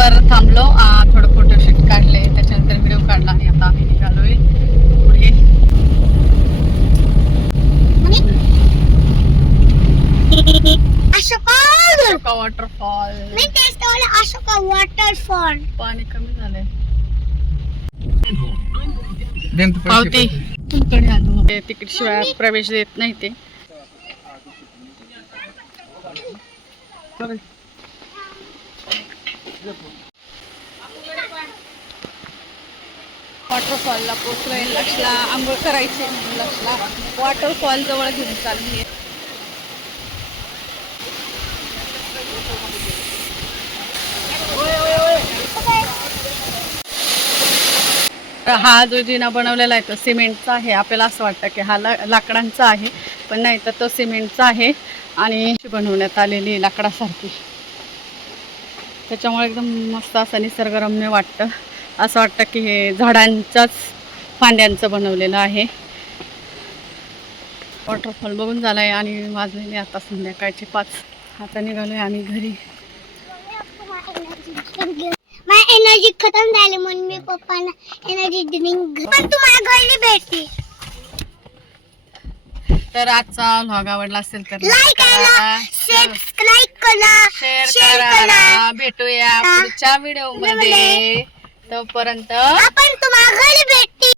वर थांबलो, थोडं फोटोशूट काढले, त्याच्यानंतर व्हिडिओ काढला आणि आता आम्ही निघालोय पुढे. अशोका वॉटरफॉल. अशोका वॉटरफॉल. पाणी कमी झालंय. पावती कुणकडे आलो. तिकीट शिवाय प्रवेश देत नाही ते. वॉटरफॉलला पोचलोय. लक्षला आंघोळ करायची म्हणून लक्षला वॉटरफॉल जवळ घेऊन चालली. हा जो जिना बनवलेला आहे तो सिमेंटचा आहे. आपल्याला असं वाटतं की हा लाकडांचा आहे, पण नाही, तर तो सिमेंटचा आहे आणि बनवण्यात आलेली लाकडासारखी. त्याच्यामुळे एकदम मस्त असं निसर्गरम्य वाटतं. असं वाटतं की हे झाडांच्याच फांद्यांचं बनवलेलं आहे. वॉटरफॉल बघून झालाय आणि वाजलेले आता संध्याकाळचे 5. आता निघालोय आम्ही घरी. एनर्जी खतम झाली म्हणून मी पप्पांना एनर्जी ड्रिंक पण तुम्हाला घरी भेटते. तर आजचा व्लॉग आवडला असेल तर लाईक करा, सबस्क्राइब करा, शेअर करा. भेटूया पुढच्या व्हिडिओ मध्ये. तोपर्यंत आपण तुम्हाला घरी भेट